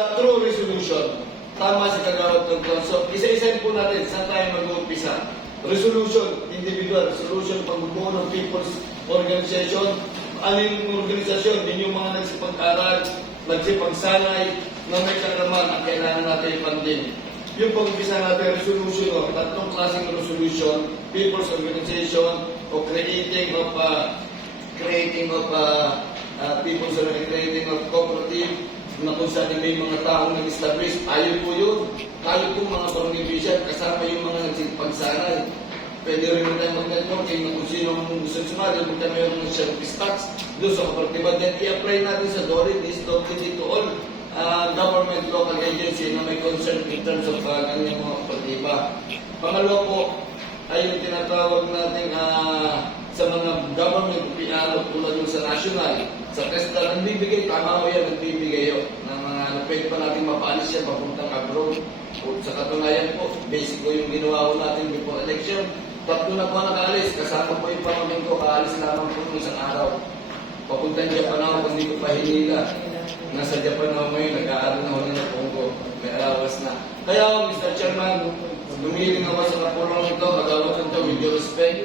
The true resolution. Tama si Kagawad Tugtong. So, isa-isahin po natin saan tayo mag-uumpisa. Resolution, individual, resolution, pagbubuo ng people's organization. Yung organisasyon? Yun yung mga nagsipag-aral, nagsipagsanay, na may karaman ang kailangan natin pandin. Yung pag-umpisa natin, resolution, o, tatlong klaseng resolution, people's organization, o creating of, uh, creating of, uh, uh, people's organization, creating of cooperative, na kung saan may mga taong nag-establish, ayaw po yun. Tayo po mga pang-division, kasama yung mga nagsipagsanay. Pwede rin mo tayo mag-networking na kung sino ang gusto sumali, kung tayo mayroon ng service tax, doon sa kapartiba. Then i-apply natin sa DORI, this document to all uh, government local agency na may concern in terms of uh, kanyang mga kapartiba. Pangalawa po, ay yung tinatawag natin ah, sa mga government PRO tulad sa national, sa TESDA, nagbibigay, tama ko yan, nagbibigay yun, ng mga ano, pa natin mapaalis siya papuntang abroad. O, sa katunayan po, basic ko yung ginawa ko natin before election. Tatlo na po nakaalis, kasama po yung pamangkin ko, kaalis lamang po isang araw. Papuntang Japan ako, hindi ko pa hinila. Nasa Japan ako ngayon, nag-aaral na ako ng Pongo. May alawas na. Kaya, Mr. Chairman, lumiling ako sa kapulong ito, magawat ito with due respect.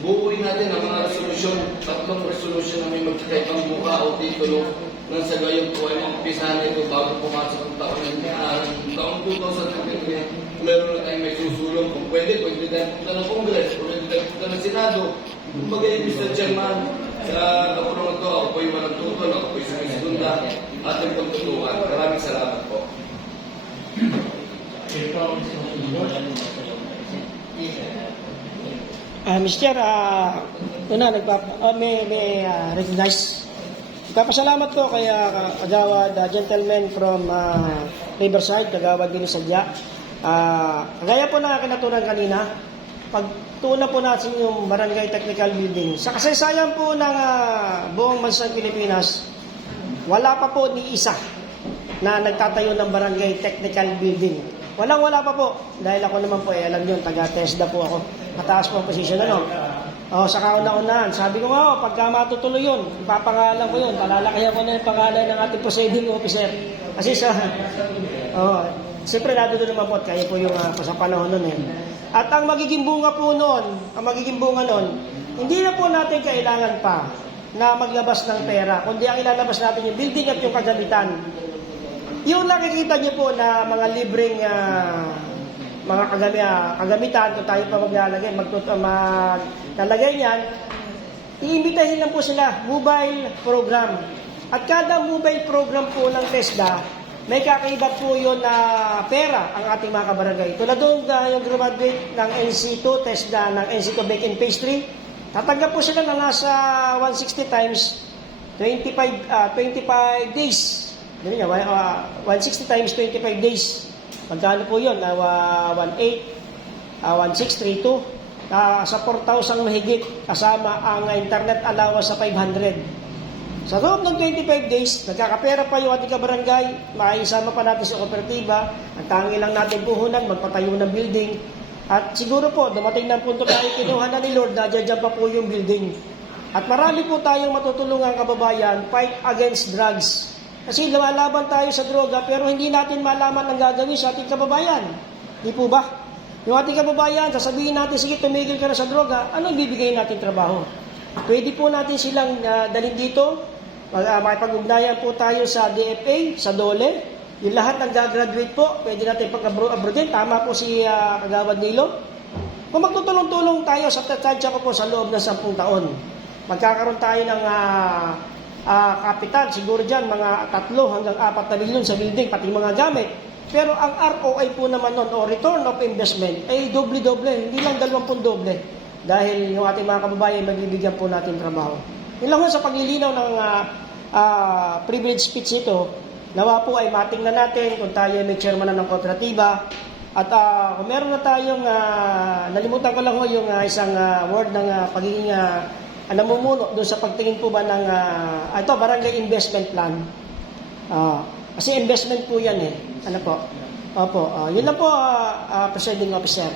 Buuin natin ang mga resolusyon, tatlong resolusyon na may magkakaibang mukha o titulo nang sa gayon po ay mag-umpisa ito bago pumasok ang taon ng uh, taong 2023. Meron na tayong may susulong. Kung pwede, pwede tayo punta ng Congress, pwede tayo punta ng Senado. Kumbaga, Mr. Chairman, sa kapulong ito, ako po'y walang tutol, ako po'y sumisunda, ating pagtutukan. Maraming salamat po. Ah, Mr. ah, una, nagpap ah, may, may ah, recognize. Nagpapasalamat ko kay ah, Kagawad ah, gentleman from ah, Riverside, Kagawad din Sadya. Ah, kagaya po na kinatunan kanina, pagtuna po natin yung Barangay Technical Building. Sa kasaysayan po ng ah, buong bansang Pilipinas, wala pa po ni isa na nagtatayo ng Barangay Technical Building. Walang wala pa po. Dahil ako naman po, eh, alam nyo, taga-TESDA po ako. Mataas po ang position, ano? Oh, sa kauna-unahan. Sabi ko nga, oh, pagka matutuloy yun, ipapangalan ko yun. Palalakayan ko na yung pangalan ng ating presiding officer. Kasi sa... Oh, siyempre, nandito naman po at kaya po yung uh, sa panahon nun eh. At ang magiging bunga po noon, ang magiging bunga noon, hindi na po natin kailangan pa na maglabas ng pera, kundi ang ilalabas natin yung building at yung kagamitan. Yung nakikita niyo po na mga libreng ah, mga kagami, ah, kagamitan, kung tayo pa maglalagay, magtut uh, maglalagay niyan, iimbitahin lang po sila, mobile program. At kada mobile program po ng TESDA, may kakaibat po yun na pera ang ating mga kabarangay. Tulad doon uh, yung graduate ng NC2, TESDA ng NC2 Bake in Pastry, tatanggap po sila ng nasa 160 times 25, ah, 25 days. Ganun yan, uh, 160 times 25 days. Magkano po yun? Uh, 1.8, uh, 1.632. Uh, sa 4,000 mahigit kasama ang internet allowance sa 500. Sa loob ng 25 days, nagkakapera pa yung ating kabarangay, makisama pa natin sa kooperatiba, ang tangi lang natin puhunan, magpatayo ng building. At siguro po, dumating ng punto tayo kinuha na ni Lord, na dyan pa po yung building. At marami po tayong matutulungan kababayan, fight against drugs. Kasi lumalaban tayo sa droga pero hindi natin malaman ang gagawin sa ating kababayan. Di po ba? Yung ating kababayan, sasabihin natin, sige, tumigil ka na sa droga, anong bibigay natin trabaho? Pwede po natin silang uh, dalhin dito, mag, uh, makipag-ugnayan po tayo sa DFA, sa DOLE, yung lahat ng gagraduate po, pwede natin pag-abroadin, tama po si uh, Kagawad Nilo. Kung magtutulong-tulong tayo sa tansya ko po sa loob ng 10 taon, magkakaroon tayo ng uh, uh, kapital, siguro dyan, mga tatlo hanggang apat na milyon sa building, pati mga gamit. Pero ang ROI po naman nun, o return of investment, ay doble-doble, hindi lang dalawampung doble. Dahil yung ating mga kababayan, magbibigyan po natin trabaho. Yun lang sa paglilinaw ng uh, uh, privilege speech ito, nawa po ay matingnan natin kung tayo may chairman na ng kontratiba. At uh, kung meron na tayong, uh, nalimutan ko lang ho yung uh, isang uh, word ng uh, pagiging uh, namumuno doon sa pagtingin po ba ng uh, ito, barangay investment plan. Uh, kasi investment po yan eh. Ano po? Opo. Uh, yun lang po, uh, uh, presiding officer.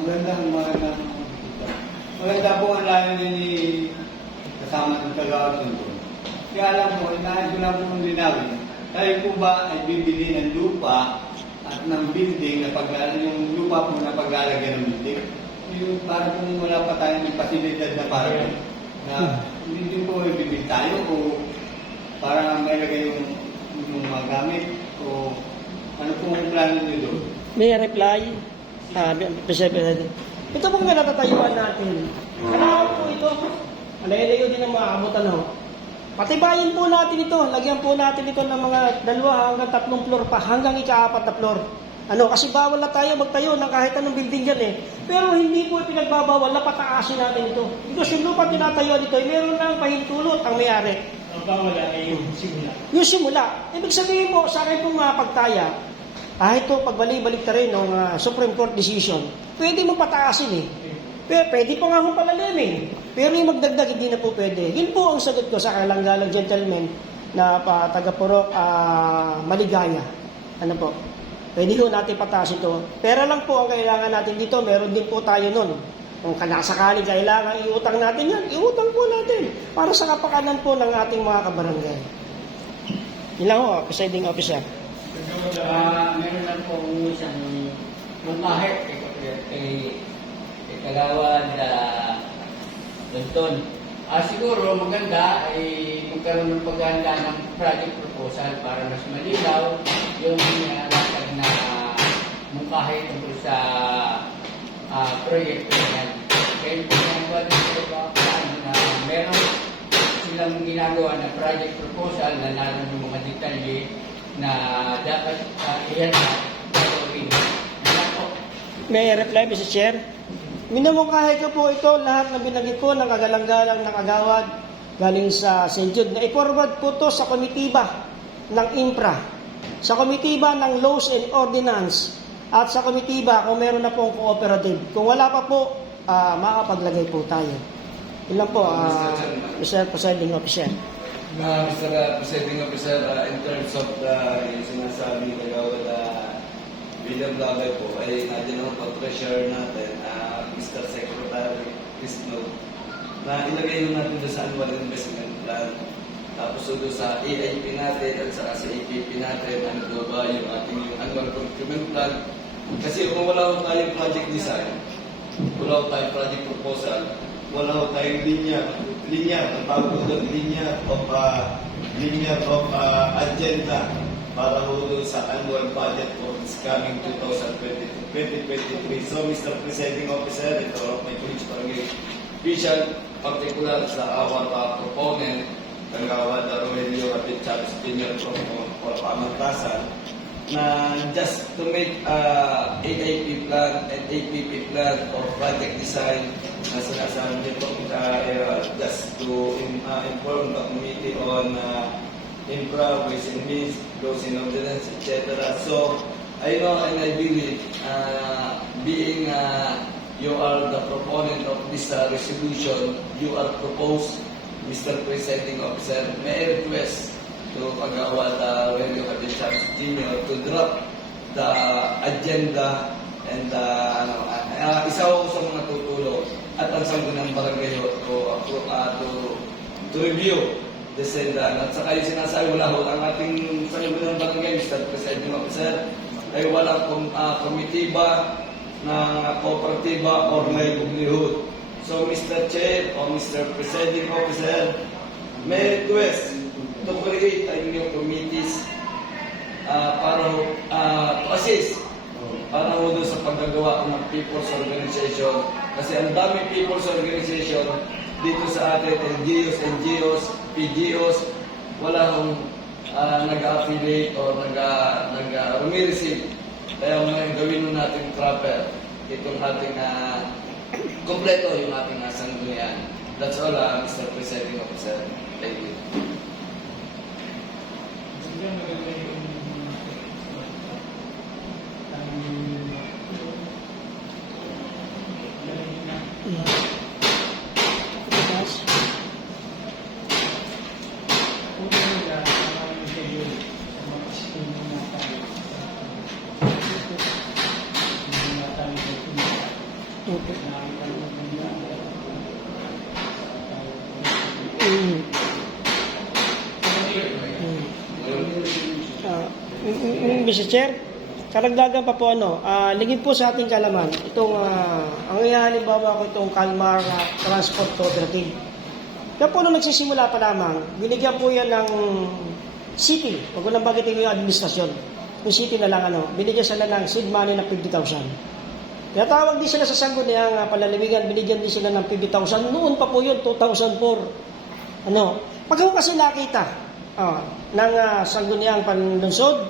Magandang magandang maganda po ang layunin ni kasama ng Tagawag Sundo Kaya alam mo, inahin ko lang po ng linawin. Tayo po ba ay bibili ng lupa at ng building na pag yung lupa po na paglalagyan ng building? Yung para kung wala pa tayong pasilidad na parang na hindi po ay bibili tayo o para may lagay yung, yung mga gamit o ano po ang plano niyo doon? May reply. Ah, President. Ito pong natatayuan natin. Kailangan po ito. Malayo din ang mga abutan ho. Patibayin po natin ito. Lagyan po natin ito ng mga dalawa hanggang tatlong floor pa. Hanggang ikaapat na floor. Ano, kasi bawal na tayo magtayo ng kahit anong building dyan eh. Pero hindi po pinagbabawal na pataasin natin ito. Because yung lupa tinatayo dito, eh, meron lang pahintulot ang mayari. Ang bawala ay yung simula. Yung simula, ibig sabihin po sa akin pong mga pagtaya, ah ito pagbalik-balik ta rin ng ah, Supreme Court decision, pwede mo pataasin eh. Pero pwede pa nga hong palalimin. Pero yung magdagdag, hindi na po pwede. Yun po ang sagot ko sa kalanggalang gentleman na pa, taga-purok ah, maligaya. Ano po? Pwede ho natin pataas ito. Pero lang po ang kailangan natin dito, meron din po tayo nun. Kung kanasakali kailangan iutang natin yan, iutang po natin para sa kapakanan po ng ating mga kabarangay. Lang ho, presiding officer. Ah, meron lang po isang mungahit kay, kay, kay Uh, Dunton. Ah, siguro maganda ay magkaroon ng paghanda ng project proposal para mas malinaw yung nilalakad na mungkahi tungkol sa ah, proyekto yan. Kaya ginagawa din na meron silang ginagawa na project proposal na lalo ng mga detalye na dapat uh, iyan na. May reply, Mr. Chair. Minamungkahi ko po ito, lahat na binagit ko ng kagalang-galang ng agawad galing sa St. Jude, na i-forward ko to sa komitiba ng IMPRA, sa komitiba ng Laws and Ordinance, at sa komitiba kung meron na pong cooperative. Kung wala pa po, ah, makapaglagay po tayo. Lang po, ah, Mr. Presiding Officer. Uh, Mr. Uh, Presiding Officer, uh, in terms of the yung sinasabi ng uh, William Labay po, ay nandiyan naman po treasurer natin, uh. Kisno, na ilagay na natin doon sa annual investment plan. Tapos doon sa AIP natin at saka sa APP natin, ano po ba yung ating yung annual procurement plan. Kasi kung wala ko tayong project design, wala ko tayong project proposal, wala ko tayong linya, linya, ang tawag ko doon, linya of, uh, linya of uh, agenda para ho doon sa annual budget for this coming 2020 2023. So, Mr. Presiding Officer, ito ako may police barangay official, particular sa our uh, proponent, Kagawad Rogelio Rapid Chavez Jr. from for Pamantasan, na just to make uh, AIP plan and APP plan or project design na sinasabi nito uh, just to in, uh, inform the committee on uh, ways and means, laws and ordinance, etc. So, I know and I believe, uh, being uh, you are the proponent of this uh, resolution, you are proposed, Mr. Presiding Officer, may I request to Pagawad uh, Radio Kabishan Jr. to drop the agenda and uh, ano, uh, isa ako sa mga tutulong at ang sanggunang barangay to, to, uh, to, to review the sendan. At saka yung sinasabi, wala ho, ang ating sanggunang barangay, Mr. Presiding Officer, ay walang kom, uh, komitiba ng kooperatiba or livelihood. So, Mr. Chair o Mr. Presiding Officer, may request to create a new committees uh, para uh, to assist para ho doon sa paggagawa ng people's organization kasi ang daming people's organization dito sa atin LGUs, NGOs, PGOs wala hong uh, nag-affiliate or nag, nag kaya may gawin mo natin proper itong ating uh, kompleto yung ating uh, sanggunian that's all uh, Mr. Presiding Officer. Thank you Siguro maganda yung ang galing na Yes. kung nila sa mga schedule sa mga schedule na tayo. Hindi na tayo magpunta. Okay. Na ang maganda. Mm. Mm, mm, mm, Mr. Chair, karagdagan pa po ano, ah, ligid po sa ating kalaman, itong, ah, ang halimbawa ko itong Kalmar ah, Transport Cooperative. Kaya po nung nagsisimula pa lamang, binigyan po yan ng city, pag unang bagitin ko yung administrasyon, yung city na lang ano, binigyan sila ng seed money ng 50,000. Kaya tawag din sila sa sangguniang uh, palalawigan, binigyan din sila ng 50,000. Noon pa po yun, 2004. Ano, pag ako kasi nakita ah, ng uh, sangguniang panlunsod,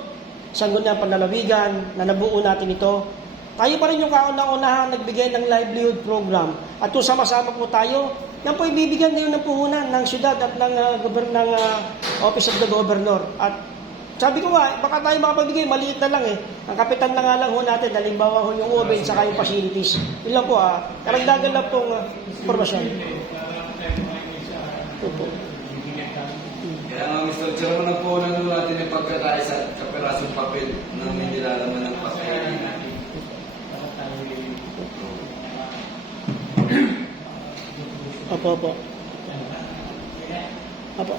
sangguniang panlalawigan, na nabuo natin ito, tayo pa rin yung kauna-unahan nagbigay ng livelihood program. At kung sama-sama po tayo, yan po ibibigyan ngayon ng puhunan ng syudad at ng, uh, govern, ng ah, Office of the Governor. At sabi ko nga, baka tayo makapagigay, maliit na lang eh. Ang kapitan na nga lang ho natin, halimbawa ho yung oven, saka yung facilities. Yun lang po ah, karagdagan lang pong uh, informasyon. Opo. Kaya nga, Mr. Chairman, po nandun natin yung pagkakaisa at kapirasong papel na may nilalaman ng papel. Opo, opo. Opo.